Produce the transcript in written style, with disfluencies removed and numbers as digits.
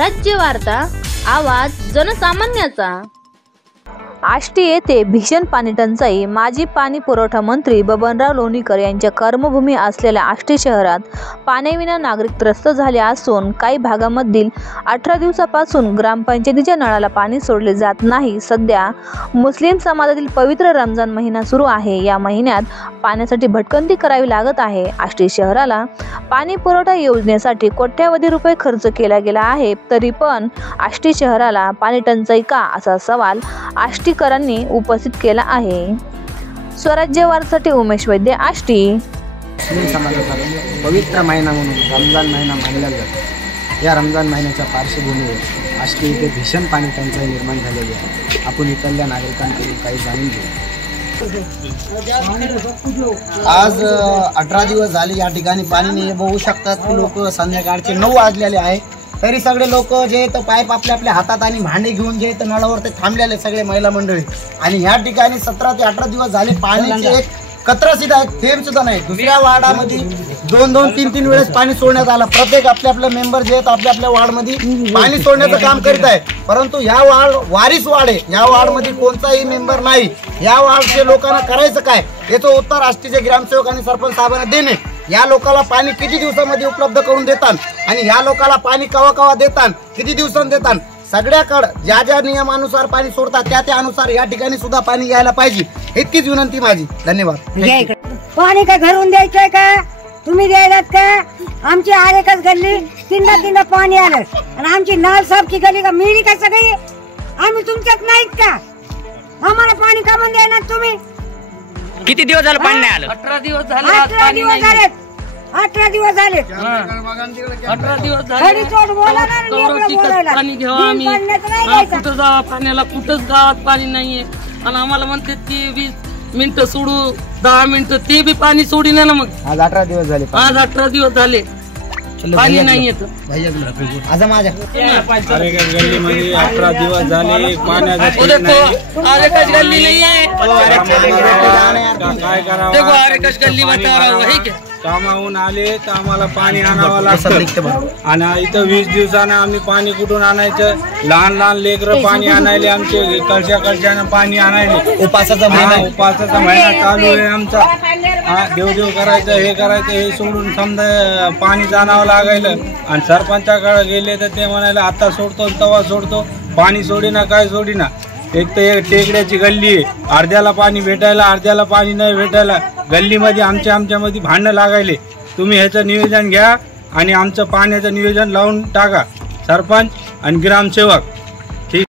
स्वराज्य वार्ता, आवाज जनसामान्याचा। आष्टी येथे भीषण पाणी टंचाई। माजी पाणी पुरवठा मंत्री बबनराव लोणीकर यांच्या कर्मभूमी असलेल्या आष्टी शहरात पाण्याविना नागरिक त्रस्त झाले असून काही भागामधील 18 दिवसापासून ग्रामपंचायतीच्या नळाला पाणी सोडले जात नाही। सध्या मुस्लिम समाजातील पवित्र रमजान महिना सुरू आहे। या महिन्यात पाण्यासाठी भटकंती करावी लागत आहे। आष्टी शहराला पाणी पुरवठा योजनेसाठी कोट्यावधी रुपये खर्च केला गेला आहे, तरी पण आष्टी शहराला पाणी टंचाई का, असा सवाल आष्टीकरांनी उपस्थित केला आहे। स्वराज्य वार्तासाठी उमेश वैद्य, आष्टी। मुस्लिम समाजाचा पवित्र महिना म्हणून रमजान महिना मानला जातो। या रमजान महिन्याच्या पार्श्वभूमीवर आष्टी येथे भीषण पाणी टंचाई निर्माण झालेली आहे। आपण इथल्या नागरिकांकडून काही जाणून घेऊ। आज 18 दिवस झाले या ठिकाणी पाणी नाही। बघू शकतात लोक संध्याकाळचे 9 वाजलेले आहे, तरी सगळे लोक जे तर पाईप आपल्या हातात आणि भांडे घेऊन जे तर नळावर ते थांबलेले सगळे महिला मंडळी। आणि ह्या ठिकाणी 17 ते 18 दिवस झाले पाण्याचे एक कचरा सुद्धा थेंब सुद्धा नाही। दुसऱ्या वार्डामध्ये 2-2, 3-3 वेळेस पाणी सोडण्यात आलं। प्रत्येक आपल्या मेंबर जे आहेत आपल्या वार्डमध्ये पाणी सोडण्याचं काम करीत आहे, परंतु ह्या वारीस वार्ड आहे, या वार्डमध्ये कोणताही मेंबर नाही। या वार्डच्या लोकांना करायचं काय, याचं उत्तर आष्टीचे ग्रामसेवक आणि सरपंच साहेबांना देणे। या लोकांना पाणी किती दिवसामध्ये उपलब्ध करून देतात आणि ह्या लोकांना पाणी कवा देतात, किती दिवसांनी देतात, सगळ्याकडे ज्या नियमानुसार पाणी सोडतात त्या अनुसार या ठिकाणी सुद्धा पाणी घ्यायला पाहिजे, इतकीच विनंती माझी। धन्यवाद। पाणी काय घरून द्यायचंय का, तुम्ही द्यायलात का? आमची आरेकच गल्ली तीनदा पाणी आलं आणि आमची नाल साफची गल्ली का मिळली का सगळी? आम्ही तुमच्यात नाहीत का? आम्हाला पाणी का म्हणून देणार तुम्ही? किती दिवस झालं पाणी नाही आलं? 18 दिवस झाले। 18 दिवस झाले। 18 दिवस झाले। पाणी घ्यावा आम्ही, कुठं जावा पाण्याला, कुठंच गावात पाणी नाहीये आणि आम्हाला म्हणते की 20 मिनिटं सोडू, 10 मिनिटं, ते बी पाणी सोडी ना। मग आज 18 दिवस झाले, आज 18 दिवस झाले पाणी नाही येत। आज माझ्या गल्लीमध्ये 18 दिवस झाले पाण्याचं आरेकच गल्ली नाही आहे, काय करावं? देखो आरेकच गल्ली बता रहा हूं, है क्या? कामाहून आले तर आम्हाला पाणी आणावं लागतं आणि इथं 20 दिवसानं आम्ही पाणी कुठून आणायचं? लहान लेकरं पाणी आणायले, आमचे कळशानं पाणी आणायले। उपासाचा महिना चालू आहे आमचा। देव करायचं, हे करायचं, हे सोडून समजा पाणी आणावं लागायलं आणि सरपंचाकडे गेले तर ते म्हणाले आता सोडतो तवा सोडतो, पाणी सोडीना काय सोडीना। एक तर एक टेकड्याची गल्ली आहे, अर्ध्याला पाणी भेटायला, अर्ध्याला पाणी नाही भेटायला। गल्लीमध्ये आमच्यामध्ये भांडणं लागायले। तुम्ही ह्याचं नियोजन घ्या आणि आमचं पाण्याचं नियोजन लावून टाका, सरपंच आणि ग्रामसेवक।